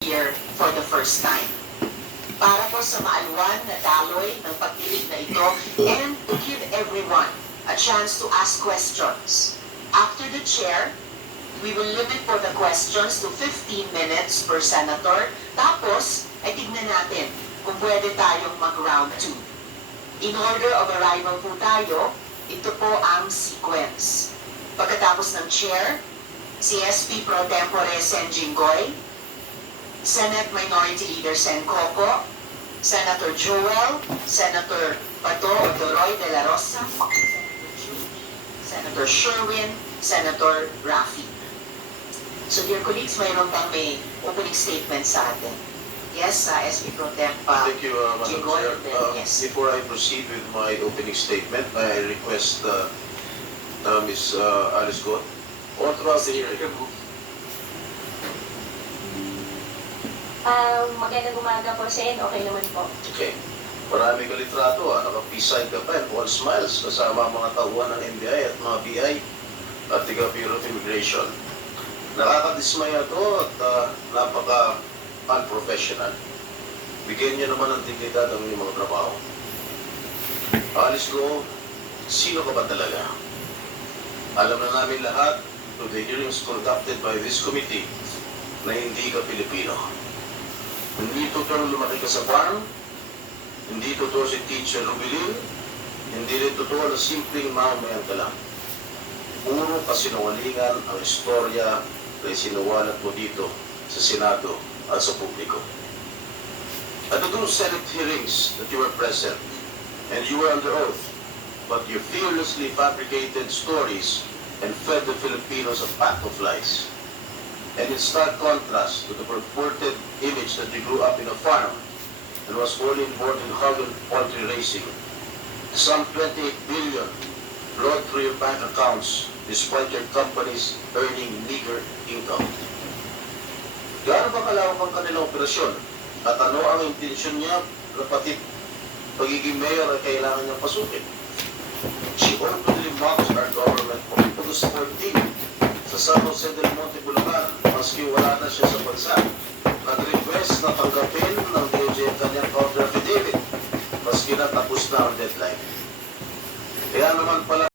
here for the first time. Para po sa maalwan na daloy ng pagdinig na ito and to give everyone a chance to ask questions. After the chair, we will limit for the questions to 15 minutes per senator. Tapos, ay tignan natin kung pwede tayong mag-round 2. In order of arrival po tayo, ito po ang sequence. Pagkatapos ng chair, si SP Pro Tempore Sen Jinggoy, Senate Minority Leader Sen Coco, Senator Joel, Senator Bato Odoroy de la Rosa, Senator Sherwin, Senator Rafi. So dear colleagues, mayroon bang may opening statement sa atin? Yes, SP Pro Temp Thank you, Madam Jinggoy, Chair. yes. Before I proceed with my opening statement, I request Ms. Alice Go. All throughout the hearing. Magandang umaga po, Sen. Okay naman po. Okay. Marami ka litrato, naka-peace sign ka pa and all smiles kasama ang mga tauhan ng NBI at mga BI at tiga Bureau of Immigration. Nakakadismaya to at napaka-unprofessional. Bigyan niyo naman ng dignidad ang inyong mga trabaho. Alice Go, sino ka ba talaga? Alam na namin lahat through the hearings conducted by this committee na hindi ka Pilipino. Hindi totoo lumaki ka sa farm, hindi totoo si Teacher Rubilin, hindi rin totoo na simpleng mamamayan ka lang. Puro kasinungalingan ang istorya na isinuwalat mo dito sa Senado at sa publiko. At the two Senate hearings that you were present, and you were under oath, but you fearlessly fabricated stories and fed the Filipinos a pack of lies. And in stark contrast to the purported image that you grew up in a farm and was only involved in hog and poultry raising, some 28 billion flowed through your bank accounts despite your companies earning meager income. Gaano ba kalawak ang kanilang operasyon at ano ang intensyon niya na pati pagiging mayor ay kailangan niyang pasukin? She openly mocks our government for August 14 sa San Jose del Monte, Bulacan, maski wala na siya sa bansa. Nag-request na tanggapin ng DOJ ang kanyang counter affidavit maski na tapos na ang deadline. Kaya naman pala